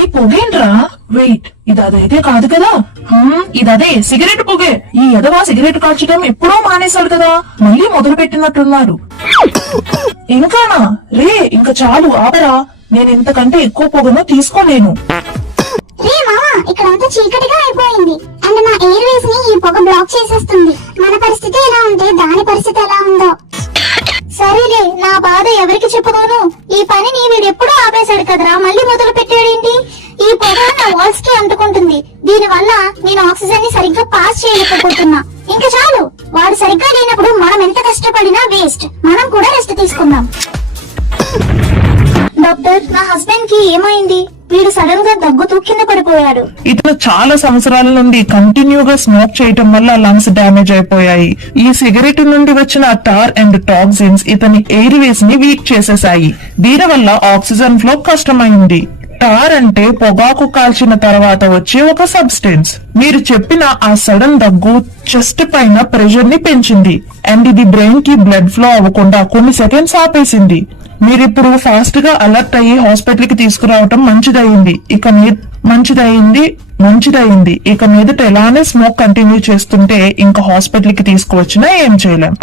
ఈ పొగేంట్రా? వెయిట్, ఇది అదైతే కాదు కదా? ఇదదే సిగరెట్ పొగే. ఈ ఎదవా సిగరెట్ కాల్చడం ఎప్పుడో మానేశాడు కదా, మళ్ళీ మొదలు పెట్టినట్టున్నారు. ఇంకానా? రే ఇంకా చాలు ఆపరా, నేను ఇంతకంటే ఎక్కువ పొగను తీసుకోలేను. రే మామా, ఇక్కడంతా చీకటిగా అయిపోయింది అండ్ నా ఎయిర్ వేస్ ని ఈ పొగ బ్లాక్ చేసేస్తుంది. మన పరిస్థితి ఎలా ఉంటే దాని పరిస్థితి ఎలా ఉందో. సరేలే, నా బాధ ఎవరికి చెప్పుకోను. ఈ పనిని వీడెప్పుడూ ఆపేశాడు కదరా, మళ్ళీ మొదలు పెట్టాడేంటి? ఈ పొగ నా వాల్స్ కి అంటుకుంటుంది. దీని వల్ల నేను ఆక్సిజన్ ని సరిగ్గా పాస్ చేయలేకపోతున్నా. ఇంకా చాలు, వాడు సరిగ్గా లేనప్పుడు మనం ఎంత కష్టపడినా వేస్ట్. మనం కూడా రెస్ట్ తీసుకుందాం. డాక్టర్, నా హస్బెండ్ కి ఏమైంది? వీడు సడన్ గా దగ్గుతూ కింద పడిపోయాడు. ఇతను చాలా సంవత్సరాల నుండి కంటిన్యూగా స్మోక్ చేయటం వల్ల లంగ్స్ డ్యామేజ్ అయిపోయాయి. ఈ సిగరెట్ నుండి వచ్చిన టార్ అండ్ టాక్సిన్స్ ఇతని ఎయిర్ వేస్ ని వీక్ చేసేశాయి. దీని వల్ల ఆక్సిజన్ ఫ్లో కష్టమైంది. టార్ అంటే పొగాకు కాల్చిన తర్వాత వచ్చే ఒక సబ్స్టెన్స్. మీరు చెప్పిన ఆ సడన్ దగ్గు చెస్ట్ పైన ప్రెషర్ ని పెంచింది అండ్ ఇది బ్రెయిన్ కి బ్లడ్ ఫ్లో అవ్వకుండా కొన్ని సెకండ్స్ ఆపేసింది. మీరిప్పుడు ఫాస్ట్ గా అలర్ట్ అయ్యి హాస్పిటల్ కి తీసుకురావటం మంచిదయింది. ఇక మీదట ఎలానే స్మోక్ కంటిన్యూ చేస్తుంటే ఇంకా హాస్పిటల్ కి తీసుకువచ్చినా ఏం చేయలేం.